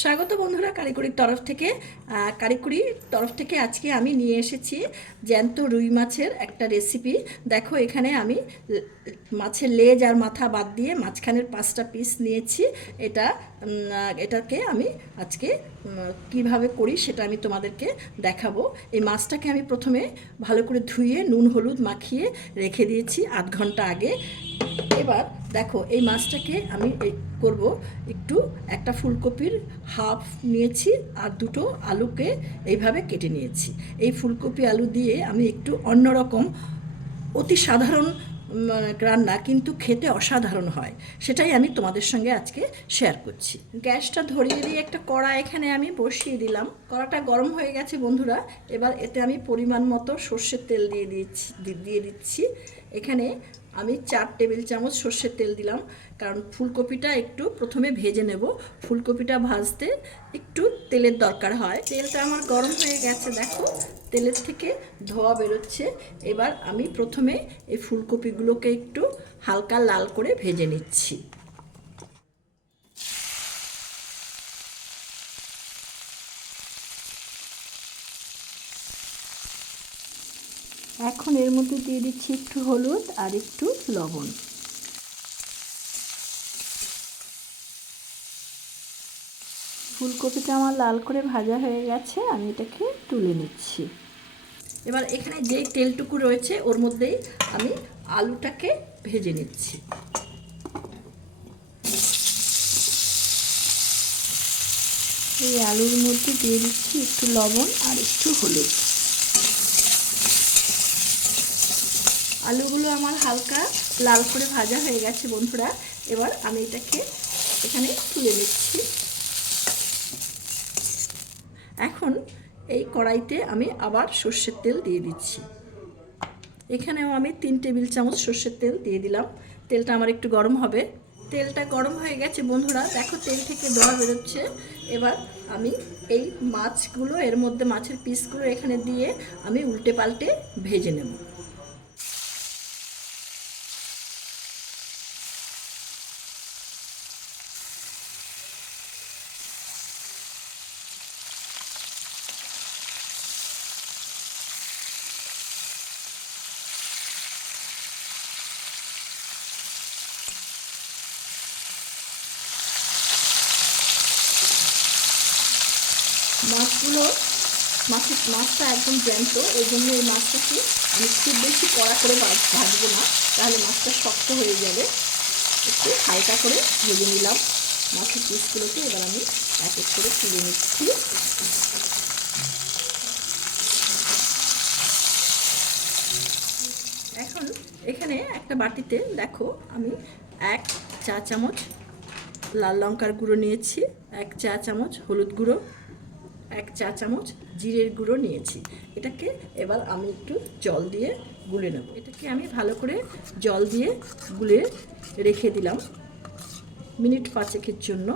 স্বাগত বন্ধুরা কারিকুরির তরফ থেকে। আহ, কারিকুরির তরফ থেকে আজকে আমি নিয়ে এসেছি জ্যান্ত রুই মাছের একটা রেসিপি দেখো এখানে আমি মাছের লেজ আর মাথা বাদ দিয়ে মাঝখানের পাঁচটা পিস নিয়েছি। এটা এটাকে আমি আজকে কীভাবে করি সেটা আমি তোমাদেরকে দেখাবো। এই মাছটাকে আমি প্রথমে ভালো করে ধুয়ে নুন হলুদ মাখিয়ে রেখে দিয়েছি আধ ঘণ্টা আগে। এবার দেখো এই মাছটাকে আমি করব একটু একটা ফুলকপির হাফ নিয়েছি আর দুটো আলুকে এইভাবে কেটে নিয়েছি। এই ফুলকপি আলু দিয়ে আমি একটু অন্যরকম অতি সাধারণ রান্না কিন্তু খেতে অসাধারণ হয়। সেটাই আমি তোমাদের সঙ্গে আজকে শেয়ার করছি। গ্যাসটা ধরিয়ে দিয়ে একটা কড়া এখানে আমি বসিয়ে দিলাম। কড়াটা গরম হয়ে গেছে বন্ধুরা। এবার এতে আমি পরিমাণ মতো সর্ষের তেল দিয়ে দিচ্ছি দিয়ে দিচ্ছি। এখানে আমি চার টেবিল চামচ সর্ষের তেল দিলাম। কারণ ফুলকপিটা একটু প্রথমে ভেজে নেব। ফুলকপিটা ভাজতে একটু তেলের দরকার হয়। তেলটা আমার গরম হয়ে গেছে, দেখো। তেলের থেকে ধোয়া বেরোচ্ছে। এবার আমি প্রথমে এই ফুলকপিগুলোকে একটু হালকা লাল করে ভেজে নিচ্ছি। এখন এর মধ্যে দিয়ে দিচ্ছি একটু হলুদ আর একটু লবণ। ফুলকপিটা আমার লাল করে ভাজা হয়ে গেছে, আমি এটাকে তুলে নিচ্ছি। এবার এখানে যেই তেলটুকু রয়েছে, ওর মধ্যেই আমি আলুটাকে ভেজে নিচ্ছি। এই আলুর মধ্যে দিয়ে দিচ্ছি একটু লবণ আর একটু হলুদ। আলুগুলো আমার হালকা লাল করে ভাজা হয়ে গেছে বন্ধুরা, এবার আমি এটাকে এখানে তুলে নিচ্ছি। এখন এই কড়াইতে আমি আবার সর্ষের তেল দিয়ে দিচ্ছি। এখানেও আমি তিন টেবিল চামচ সর্ষের তেল দিয়ে দিলাম। তেলটা আমার একটু গরম হবে। তেলটা গরম হয়ে গেছে, বন্ধুরা। দেখো তেল থেকে ধোয়া বেরোচ্ছে। এবার আমি এই মাছগুলো, এর মধ্যে মাছের পিসগুলো এখানে দিয়ে আমি উল্টে পাল্টে ভেজে নেব। মাছগুলো মাছের মাছটা একদম জ্যান্ত ওই জন্য এই মাছটাকে আমি খুব বেশি কড়া করে ভাজ- ভাজবো না। তাহলে মাছটা শক্ত হয়ে যাবে। একটু হালকা করে ভেজে নিলাম মাছের পিসগুলোকে। এবার আমি এক এক করে তুলে নিচ্ছি। এখন এখানে একটা বাটিতে দেখো, আমি এক চা চামচ লাল লঙ্কার গুঁড়ো নিয়েছি, এক চা চামচ হলুদ গুঁড়ো এক চা চামচ জিরের গুঁড়ো নিয়েছি। এটাকে এবার আমি একটু জল দিয়ে গুলে নেব। এটাকে আমি ভালো করে জল দিয়ে গুলে রেখে দিলাম মিনিট পাঁচেকের জন্য।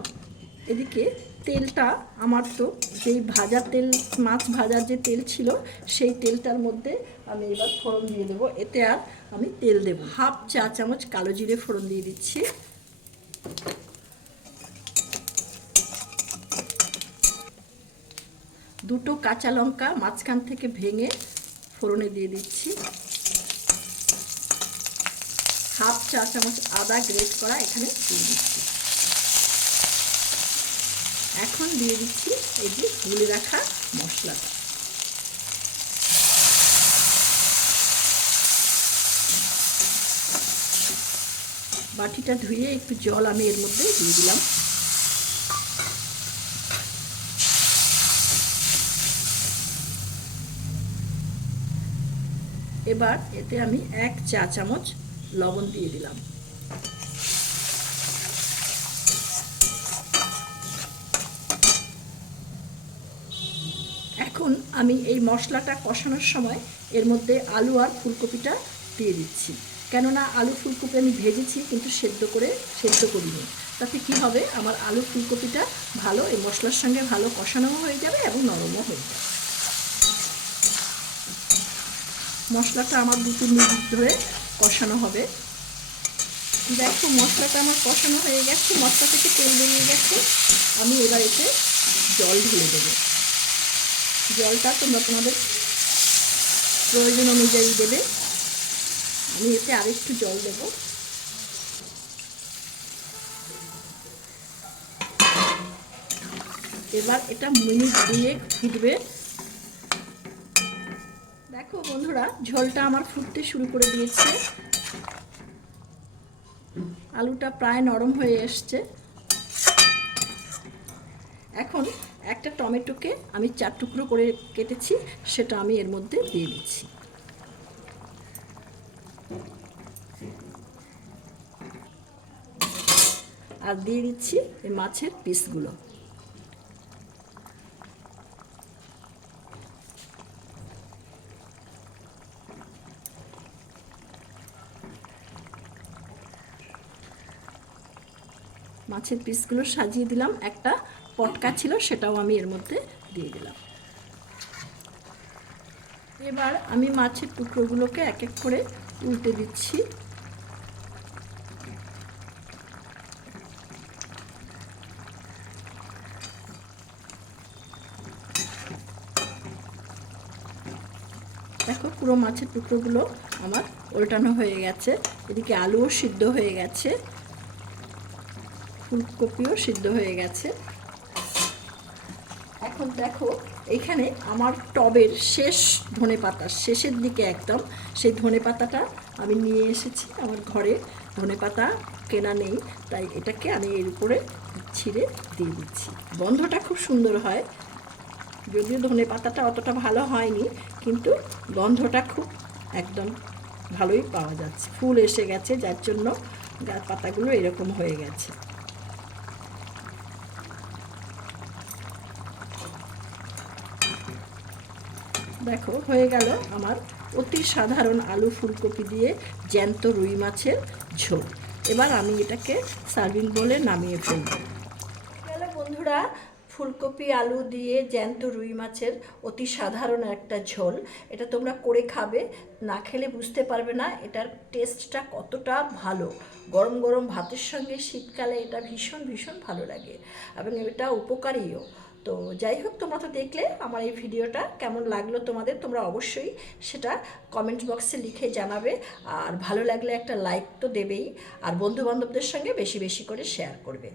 এদিকে তেলটা আমার তো যেই ভাজা তেল, মাছ ভাজার যে তেল ছিল, সেই তেলটার মধ্যে আমি এবার ফোড়ন দিয়ে দেবো। এতে আর আমি তেল দেব হাফ চা চামচ কালো জিরে ফোড়ন দিয়ে দিচ্ছি। দুটো কাঁচা লঙ্কা মাঝখান থেকে ভেঙে ফোড়নে দিয়ে দিচ্ছি। হাফ চা চামচ আদা গ্রেট করা এখানে দিয়ে দিচ্ছি। এখন দিয়ে দিচ্ছি এই যে গুলে রাখা মশলাটা বাটিটা ধুয়ে একটু জল আমি এর মধ্যে দিয়ে দিলাম। এবার এতে আমি এক চা চামচ লবণ দিয়ে দিলাম। এখন আমি এই মশলাটা কষানোর সময় এর মধ্যে আলু আর ফুলকপিটা দিয়ে দিচ্ছি। কেননা আলু ফুলকপি আমি ভেজেছি, কিন্তু সেদ্ধ করে সেদ্ধ করিনি। তাতে কি হবে? আমার আলু ফুলকপিটা ভালো, এই মশলার সঙ্গে ভালো কষানোও হয়ে যাবে এবং নরমও হয়ে যাবে। মশলাটা আমার দু তিন মিনিট ধরে কষানো হবে। দেখো, মশলাটা আমার কষানো হয়ে গেছে, মশলা থেকে তেল বেরিয়ে গেছে। আমি এবার এতে জল ঢেলে দেবো। জলটা তোমরা তোমাদের প্রয়োজন অনুযায়ী দেবে। আমি এতে আরেকটু জল দেবো। এবার এটা মিনিট দুয়েক ফুটবে। দেখো বন্ধুরা, ঝোলটা আমার ফুটতে শুরু করে দিয়েছে। আলুটা প্রায় নরম হয়ে এসছে। এখন একটা টমেটোকে আমি চার টুকরো করে কেটেছি, সেটা আমি এর মধ্যে দিয়ে দিচ্ছি। আর দিয়ে দিচ্ছি এই মাছের পিসগুলো মাছের পিসগুলো সাজিয়ে দিলাম। একটা পটকা ছিল, সেটাও আমি এর মধ্যে দিয়ে দিলাম। এবার আমি মাছের টুকরোগুলোকে এক এক করে উল্টে দিচ্ছি। দেখো, পুরো মাছের টুকরোগুলো আমার উল্টানো হয়ে গেছে। এদিকে আলুও সিদ্ধ হয়ে গেছে। ফুলকপিও সিদ্ধ হয়ে গেছে। এখন দেখো, এখানে আমার টবের শেষ ধনে পাতা শেষের দিকে একদম সেই ধনে পাতাটা আমি নিয়ে এসেছি আমার ঘরে। ধনে পাতা কেনা নেই, তাই এটাকে আমি এর উপরে ছিঁড়ে দিয়ে দিচ্ছি। গন্ধটা খুব সুন্দর হয়। যদিও ধনে পাতাটা অতটা ভালো হয়নি, কিন্তু গন্ধটা খুব একদম ভালোই পাওয়া যাচ্ছে। ফুল এসে গেছে, যার জন্য গাছ পাতাগুলো এরকম হয়ে গেছে। দেখো, হয়ে গেল আমার অতি সাধারণ আলু ফুলকপি দিয়ে জ্যান্ত রুই মাছের ঝোল। এবার আমি এটাকে সার্ভিং বলে নামিয়ে ফেলব। গেল বন্ধুরা, ফুলকপি, আলু দিয়ে জ্যান্ত রুই মাছের অতি সাধারণ একটা ঝোল। এটা তোমরা করে খাবে, না খেলে বুঝতে পারবে না এটার টেস্টটা কতটা ভালো। গরম গরম ভাতের সঙ্গে শীতকালে এটা ভীষণ ভীষণ ভালো লাগে এবং এটা উপকারীও। তো যাই হোক, তোমরা তো দেখলে আমার এই ভিডিওটা কেমন লাগল তোমাদের, তোমরা অবশ্যই সেটা কমেন্ট বক্সে লিখে জানাবে। আর ভালো লাগলে একটা লাইক তো দেবেই, আর বন্ধু বান্ধবদের সঙ্গে বেশি বেশি করে শেয়ার করবে।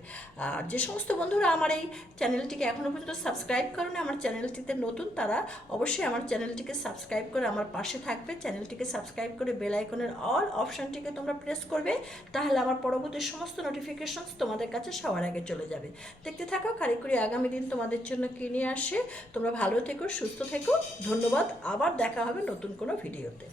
আর যে সমস্ত বন্ধুরা আমার এই চ্যানেলটিকে এখনও পর্যন্ত সাবস্ক্রাইব করেনি, আমার চ্যানেলটিতে নতুন, তারা অবশ্যই আমার চ্যানেলটিকে সাবস্ক্রাইব করে আমার পাশে থাকবে। চ্যানেলটিকে সাবস্ক্রাইব করে বেল আইকনের অল অপশানটিকে তোমরা প্রেস করবে, তাহলে আমার পরবর্তী সমস্ত নোটিফিকেশনস তোমাদের কাছে সবার আগে চলে যাবে। দেখতে থাকো কারিগরি আগামী দিন তোমাদের জন্য কিনে আসে? তোমরা ভালো থেকো, সুস্থ থেকো। ধন্যবাদ। আবার দেখা হবে নতুন কোনো ভিডিওতে।